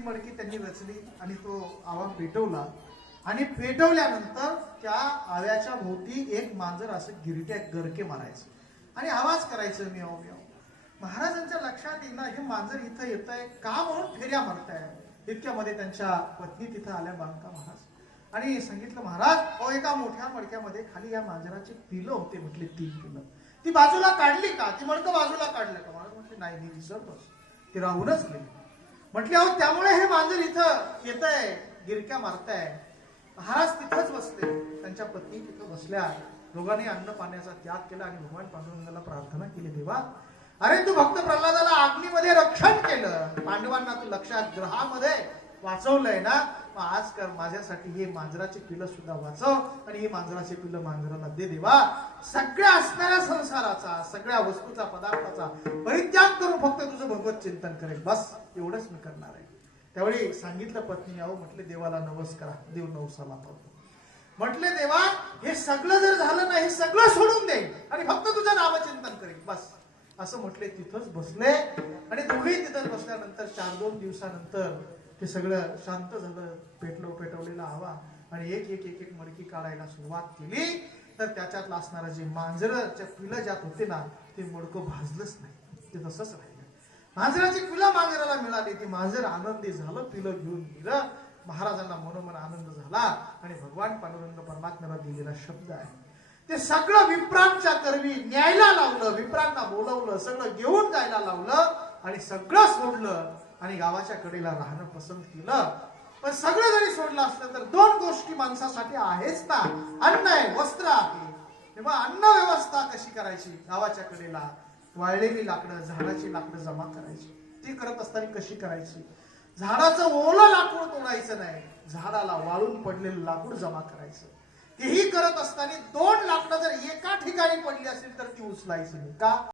मडकी त्यांनी रचली आणि तो आवा पेटवला आणि पेटवल्यानंतर त्या आव्याच्या भोवती एक मांजर असं गिरट्या गरके मारायचं आणि आवाज करायचं म्याव म्याव. महाराजांच्या लक्षात येईना हे मांजर इथं येत आहे का म्हणून फेऱ्या मारताय. इतक्यामध्ये त्यांच्या पत्नी तिथं आल्या बांका महाराज आणि सांगितलं महाराज अहो एका मोठ्या मडक्यामध्ये खाली या मांजराची पिलं होते म्हटले 3 पिलं. ती बाजूला काढली का ती मडकं बाजूला काढलं का. महाराज म्हटले नाही मी विसरतोच ती राहूनच गेली. म्हटले अहो त्यामुळे हे मांजर इथं येत आहे गिरक्या मारताय. महाराज तिथंच बसले त्यांच्या पत्नी तिथं बसल्या. दोघांनी अन्न पाण्याचा त्याग केला आणि भगवान पांडुरंगाला प्रार्थना केली देवा अरे तू भक्त प्रल्हादाला अग्नीमध्ये रक्षण केलं पांडवांना तू लक्षात ग्रहामध्ये वाचवलंय ना मग आज कर माझ्यासाठी हे मांजराचे पिलं सुद्धा वाचव आणि हे मांजराचे पिलं मांजराला दे देवा. सगळ्या असणाऱ्या संसाराचा सगळ्या वस्तूचा पदार्थाचा परित्याग करून फक्त तुझं भगवत चिंतन करेल बस एवढंच मी करणार आहे. त्यावेळी सांगितलं पत्नी आहो म्हटले देवाला नवस करा. देव नवसाला पावतो. म्हटले देवा हे सगळं जर झालं ना हे सगळं सोडून दे आणि फक्त तुझं नामचिंतन करेल बस असं म्हटले. तिथंच बसले आणि दोघेही तिथंच बसल्यानंतर 4-2 दिवसानंतर ते सगळं शांत झालं. पेटवलेला हवा आणि एक एक एक एक मडकी काढायला सुरुवात केली तर त्याच्यातलं असणारं जे मांजराच्या पिलं ज्यात होते ना ते मडकं भाजलंच नाही ते तसंच राहिलं. मांजराची पिलं मांजराला मिळाली. ती मांजर आनंदी झालं पिलं घेऊन गेलं. महाराजांना मनोमन आनंद झाला आणि भगवान पांडुरंग परमात्म्याला दिलेला शब्द आहे ते सगळं विप्रांच्या करवी न्यायला लावलं. विप्रांना बोलवलं सगळं घेऊन जायला लावलं आणि सगळं सोडलं आणि गावाच्या कडेला राहणं पसंत केलं. पण सगळं जरी सोडलं असलं तर 2 गोष्टी माणसासाठी आहेच ना अन्न आहे वस्त्र आहे. तेव्हा अन्न व्यवस्था कशी करायची. गावाच्या कडेला वाळलेली लाकडं झाडाची लाकडं जमा करायची. ती करत असताना कशी करायची. झाडाचं ओलं लाकूड तोडायचं नाही झाडाला वाळून पडलेलं लाकूड जमा करायचं. तेही करत असताना 2 लाकडं जर एका ठिकाणी पडली असेल तर ती उचलायची नाही का